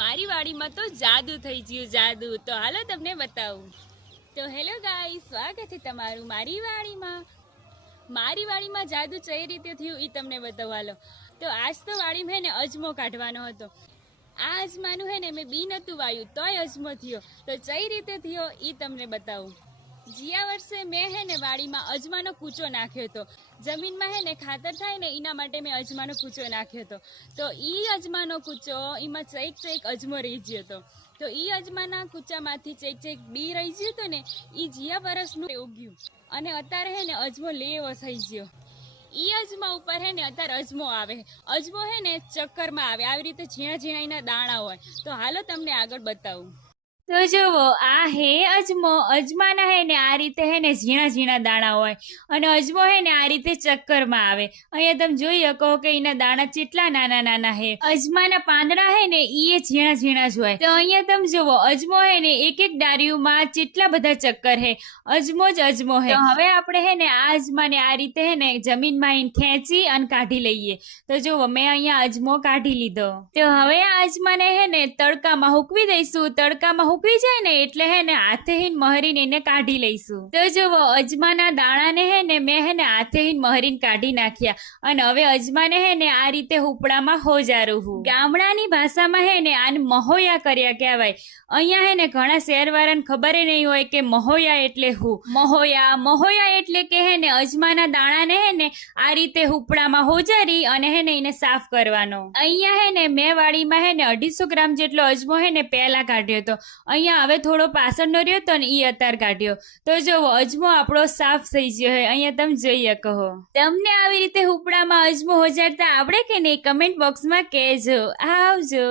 મારી વાડીમાં તો જાદુ થઈ ગયું, જાદુ. તો હાલો તમને બતાવું. તો હેલો ગાઈસ, સ્વાગત છે તમારું મારી વાડીમાં. મારી વાડીમાં જાદુ કઈ રીતે થયું એ તમને બતાવું. હાલો. તો આજ તો વાડીમાં હે ને અજમો કાઢવાનો હતો. આ અજમાનું હે ને મેં બી નતું વાયું તોય અજમો થયો. તો કઈ રીતે થયો એ તમને બતાવું. ગયા વર્ષે મેં હે ને વાડીમાં અજમાનો કૂચો નાખ્યો હતો. જમીનમાં હે ને ખાતર થાય ને એના માટે મેં અજમાનો કૂચો નાખ્યો હતો. તો ઈ અજમાનો કૂચો એમાં ચેક અજમો રહી ગયો હતો. તો ઈ અજમાના કૂચામાંથી ચેક બી રહી ગયું હતું ને ઈ ગયા વર્ષનું ઉગ્યું અને અત્યારે હે ને અજમો લેવો થઈ ગયો. ઈ અજમા ઉપર હે ને અત્યારે અજમો આવે. અજમો હે ને ચક્કરમાં આવે, આવી રીતે ઝીણા ઝીણા એના દાણા હોય. તો હાલો તમને આગળ બતાવું. તો જુઓ, આ હે અજમો. અજમાના હે ને આ રીતે હે ને ઝીણા ઝીણા દાણા હોય અને અજમો હે ને આ રીતે ચક્કરમાં આવે. અહીંયા તમે જોઈ શકો કે એના દાણા કેટલા નાના નાના હે. અજમાના પાંદડા હે ને ઈ ઝીણા ઝીણા જ હોય. તો અહીંયા તમે જુઓ, અજમો હે ને એક ડાળીઓમાં કેટલા બધા ચક્કર હે. અજમો જ અજમો હે. તો હવે આપણે હે ને આ અજમાને આ રીતે હે ને જમીનમાં ખેંચી અને કાઢી લઈએ. તો જુઓ, મેં અહીંયા અજમો કાઢી લીધો. તો હવે આ અજમાને હે ને તડકામાં હૂકવી દઈશું. તડકામાં ઉકળી જાય ને એટલે હે ને હાથેહીન મહરીને એને કાઢી લઈશું. તો જુઓ, અજમાના દાણાને હે ને મેં હે ને હાથેહીન મહરીને કાઢી નાખ્યા અને હવે અજમાને હે ને આ રીતે હુપડામાં હોજારું હું. ગામડાની ભાષામાં હે ને આને મહોયા કર્યા કહેવાય. અહીંયા હે ને ઘણા શહેરવાળાને ખબર નહીં હોય કે મહોયા એટલે હું. મહોયા એટલે કે હે ને અજમાના દાણાને હે ને આ રીતે હુપડામાં હોજારી અને હે ને એને સાફ કરવાનો. અહીંયા હે ને મેં વાડીમાં હે ને 250 ગ્રામ જેટલો અજમો હે ને પહેલા કાઢ્યો હતો. અહીંયા હવે થોડો પાછળનો રહ્યો તો ને ઈ અત્યારે કાઢ્યો. તો જુઓ, અજમો આપણો સાફ થઈ ગયો હે. અહીંયા તમે જોઈ શકો. તમને આવી રીતે હુપડામાં અજમો હોજારતા આવડે કે નહીં? કમેન્ટ બોક્સમાં કહેજો. આવજો.